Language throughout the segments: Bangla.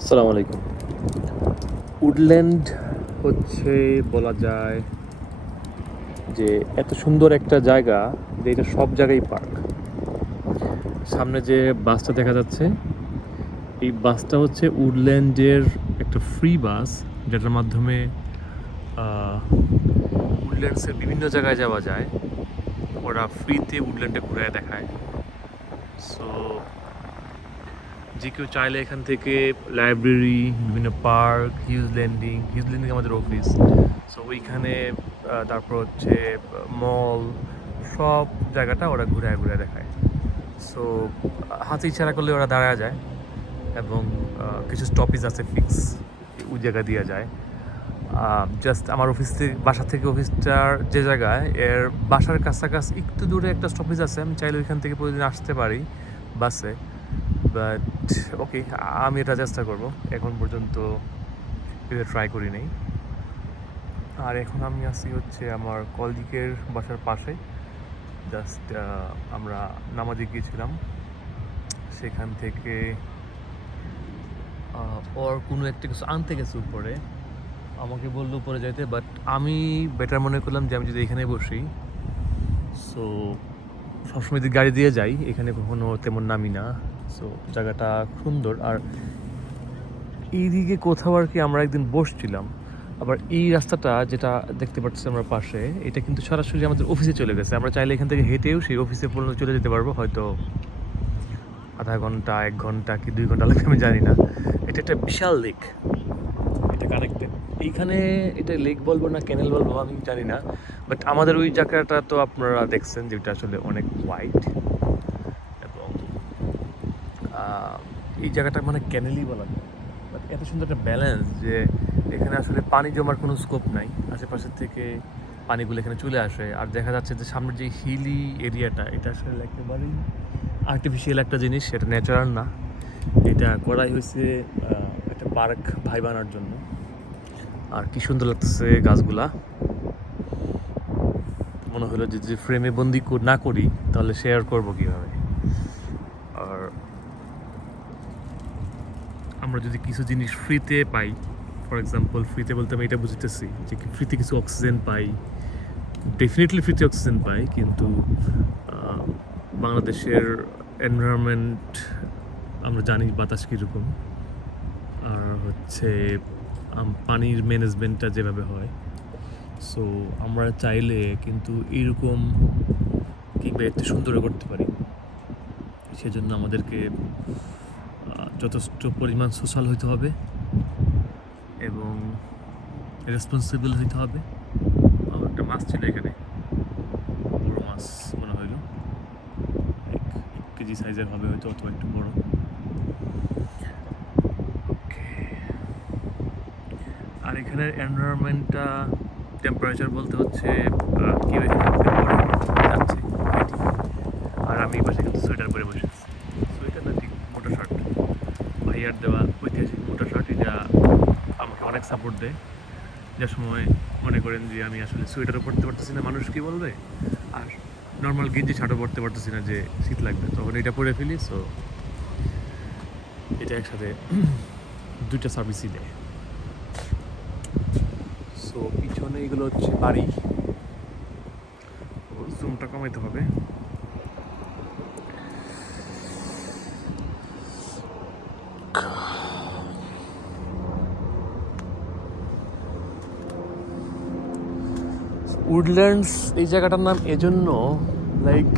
আসসালামু আলাইকুম। উডল্যান্ড হচ্ছে বলা যায় যে এত সুন্দর একটা জায়গা যে এটা সব জায়গায় পার্ক। সামনে যে বাসটা দেখা যাচ্ছে এই বাসটা হচ্ছে উডল্যান্ডের একটা ফ্রি বাস, যেটার মাধ্যমে উডল্যান্ডসের বিভিন্ন জায়গায় যাওয়া যায়। ওরা ফ্রিতে উডল্যান্ডে ঘুরে দেখায়। সো যে কেউ চাইলে এখান থেকে লাইব্রেরি, বিভিন্ন পার্ক, হিউজ ল্যান্ডিং আমাদের অফিস, সো ওইখানে তারপর হচ্ছে মল, সব জায়গাটা ওরা ঘুরে ঘুরে দেখায়। সো হাতে ইশারা করলে ওরা দাঁড়ায় যায় এবং কিছু স্টপেজ আছে ফিক্স, ওই জায়গা দিয়ে যায়। জাস্ট আমার অফিস থেকে, বাসা থেকে অফিসটার যে জায়গায়, এর বাসার কাছাকাছি একটু দূরে একটা স্টপেজ আছে। আমি চাইলে ওইখান থেকে প্রতিদিন আসতে পারি বাসে, বাট ওকে, আমি এটা চেষ্টা করব। এখন পর্যন্ত এটা ট্রাই করি নাই। আর এখন আমি আছি হচ্ছে আমার কলিগের বাসার পাশে। জাস্ট আমরা নামাজে গিয়েছিলাম, সেখান থেকে ওর কোনো একটা কিছু আনতে গেছে উপরে, আমাকে বললো উপরে যাইতে, বাট আমি বেটার মনে করলাম যে আমি যদি এখানে বসি। সো সবসময় যদি গাড়ি দিয়ে যাই, এখানে কখনো তেমন নামি না। সো জায়গাটা সুন্দর। আর এইদিকে কোথাও আর কি আমরা একদিন বসছিলাম। আবার এই রাস্তাটা যেটা দেখতে পাচ্ছি আমরা পাশে, এটা কিন্তু সরাসরি আমাদের অফিসে চলে গেছে। আমরা চাইলে এখান থেকে হেঁটেও সেই অফিসে পর্যন্ত চলে যেতে পারবো, হয়তো আধা ঘন্টা, 1 ঘন্টা কি 2 ঘন্টা লাগবে আমি জানি না। এটা একটা বিশাল লেক, এটা কানেক্টেড এইখানে। এটা লেক বলবো না ক্যানেল বলবো আমি জানি না, বাট আমাদের ওই জায়গাটা তো আপনারা দেখছেন যে ওটা আসলে অনেক হোয়াইট। এবং এই জায়গাটা মানে ক্যানেলই বলা যায়। বাট এত সুন্দর একটা ব্যালেন্স যে এখানে আসলে পানি জমার কোনো স্কোপ নাই, আশেপাশের থেকে পানিগুলো এখানে চলে আসে। আর দেখা যাচ্ছে যে সামনের যে হিলি এরিয়াটা, এটা আসলে একেবারেই আর্টিফিশিয়াল একটা জিনিস, সেটা ন্যাচারাল না। এটা করাই হয়েছে একটা পার্ক ভাই বানার জন্য। আর কি সুন্দর লাগতেছে গাছগুলা। মনে হলো যে যদি ফ্রেমে বন্দি না করি তাহলে শেয়ার করবো কীভাবে। আর আমরা যদি কিছু জিনিস ফ্রিতে পাই, ফর এক্সাম্পল ফ্রিতে বলতে আমি এটা বুঝতেছি যে ফ্রিতে কিছু অক্সিজেন পাই, ডেফিনেটলি ফ্রিতে অক্সিজেন পাই, কিন্তু বাংলাদেশের এনভায়রনমেন্ট আমরা জানি বাতাস কীরকম, আর হচ্ছে পানির ম্যানেজমেন্টটা যেভাবে হয়। সো আমরা চাইলে কিন্তু এরকম কিংবা একটু সুন্দর করতে পারি। সেজন্য আমাদেরকে যথেষ্ট পরিমাণ সোশ্যাল হইতে হবে এবং রেসপন্সিবল হইতে হবে। একটা মাছ ছিল এখানে, বড় মাছ মনে হইল, 1 কেজি সাইজের হবে হয়তো, অথবা একটু বড়। আর এখানের এনভায়রনমেন্টটা, টেম্পারেচার বলতে হচ্ছে কেউ এখানে যাচ্ছে, আর আমি পাশে কিন্তু সোয়েটার পরে বসে আছি। সোয়েটার না, ঠিক মোটা শার্ট, ভাইয়ার দেওয়া ঐতিহাসিক মোটা শার্ট। এটা আমাকে অনেক সাপোর্ট দেয়। যে সময় মনে করেন যে আমি আসলে সোয়েটারও পরতে পারতেছি না, মানুষ কী বলবে, আর নর্মাল গেঞ্জি শার্টও পরতে পারতেছি না যে শীত লাগবে, তখন এটা পরে ফেলি। সো এটা একসাথে দুইটা সার্ভিসই দেয়। সো পিছনে এগুলো হচ্ছে বাড়ি, জুমটা কমাইতে হবে। উডল্যান্ডস এই জায়গাটার নাম এজন্য, লাইক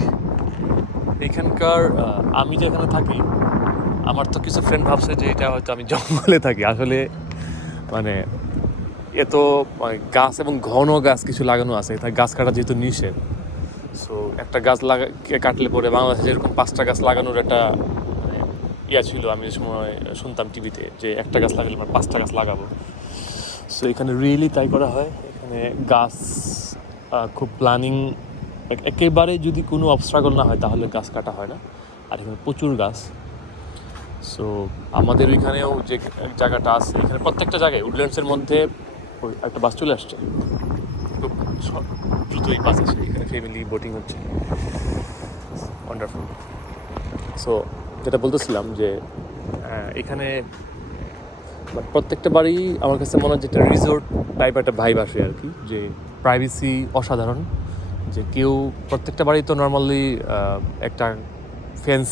এখানকার আমি যেখানে থাকি, আমার তো কিছু ফ্রেন্ড ভাবছে যে এটা হয়তো আমি জঙ্গলে থাকি। আসলে মানে এত গাছ এবং ঘন গাছ কিছু লাগানো আছে, তাই গাছ কাটা যেহেতু নিষেধ। সো একটা গাছ কাটলে পরে বাংলাদেশে যেরকম 5টা গাছ লাগানোর একটা মানে ইয়া ছিল, আমি যে সময় শুনতাম টিভিতে যে একটা গাছ লাগালে আমার 5টা গাছ লাগাবো। সো এখানে রিয়েলি তাই করা হয়। এখানে গাছ খুব প্ল্যানিং, একেবারে যদি কোনো অবস্ট্রাগল না হয় তাহলে গাছ কাটা হয় না। আর এখানে প্রচুর গাছ। সো আমাদের ওইখানেও যে জায়গাটা আছে, এখানে প্রত্যেকটা জায়গায় উডল্যান্ডসের মধ্যে ওই একটা বাস চলে আসছে, খুব দ্রুতই বাস আসে। এখানে ফ্যামিলি বোটিং হচ্ছে, ওয়ান্ডারফুল। সো যেটা বলতেছিলাম যে এখানে বাট প্রত্যেকটা বাড়ি আমার কাছে মনে হয় যেটা রিসোর্ট টাইপ একটা ভাইব আসে আর কি, যে প্রাইভেসি অসাধারণ, যে কেউ প্রত্যেকটা বাড়ি তো নর্মালি একটা ফেন্স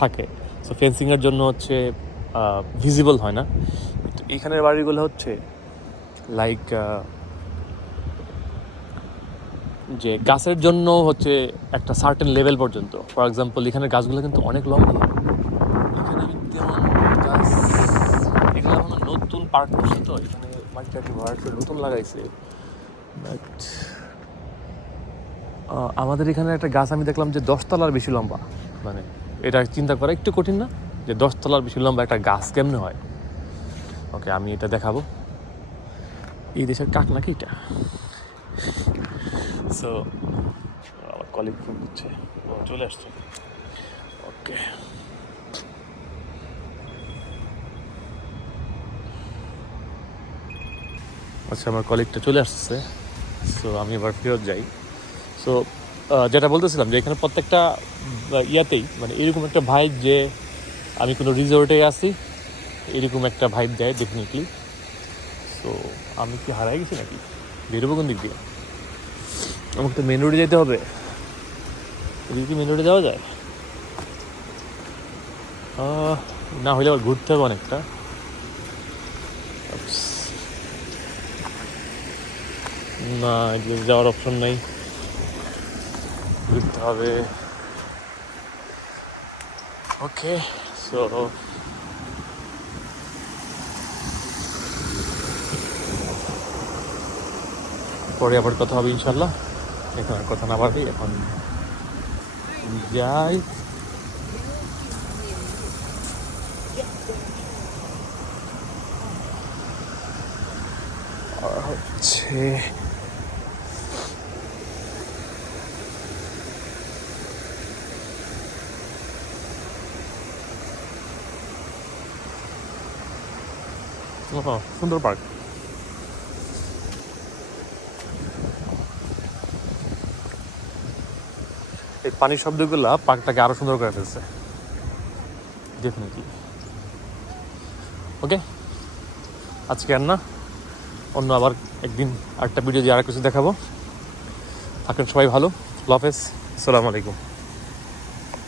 থাকে, সো ফেন্সিংয়ের জন্য হচ্ছে ভিজিবল হয় না। কিন্তু এইখানের বাড়িগুলো হচ্ছে লাইক যে গাছের জন্য হচ্ছে একটা সার্টেন লেভেল পর্যন্ত। ফর এক্সাম্পল এখানের গাছগুলো কিন্তু অনেক লম্বা, এখানে আমি তেমন গাছ, এখানে এখন নতুন পার্ক করছে তো, এখানে মাটিটাকে নতুন লাগাইছে। বাট আমাদের এখানে একটা গাছ আমি দেখলাম যে 10 তলার বেশি লম্বা। মানে এটা চিন্তা করা একটু কঠিন না, যে 10 তলার বেশি লম্বা একটা গাছ কেমনে হয়। ওকে, আমি এটা দেখাবো। এই দেশের কাক নাকি এটা। সো আমার কলিগ ফোন করছে, ও চলে আসছে। ওকে, আচ্ছা আমার কলিগটা চলে আসছে, সো আমি এবার ফেরত যাই। সো যেটা বলতেছিলাম যে এখানে প্রত্যেকটা ইয়াতেই মানে এরকম একটা ভাইব, যে আমি কোনো রিসোর্টে আছি এরকম একটা ভাইব দেয় ডেফিনেটলি। সো আমি কি হারাই গেছি নাকি? বেরোবো কোন দিক দিয়ে? আমাকে তো মেন রোডে যেতে হবে। এদিকে কি মেন রোডে যাওয়া যায়? না হলে আবার ঘুরতে হবে অনেকটা। না, এদিকে যাওয়ার অপশন নাই, ঘুরতে হবে। ওকে, সো পরে আবার কথা হবে ইনশাল্লাহ। এখন আর কথা না বাড়ি, এখন যাই। আর হচ্ছে সুন্দর পার্ক। এই পানির শব্দগুলা পার্কটাকে আরো সুন্দর করে ফেলছে ডেফিনেটলি। ওকে, আজকে আর না, অন্য আবার একদিন আরেকটা ভিডিও দিয়ে আর কিছু দেখাবো। থাকেন সবাই ভালো। আল্লাহ হাফেজ, আসসালামু আলাইকুম।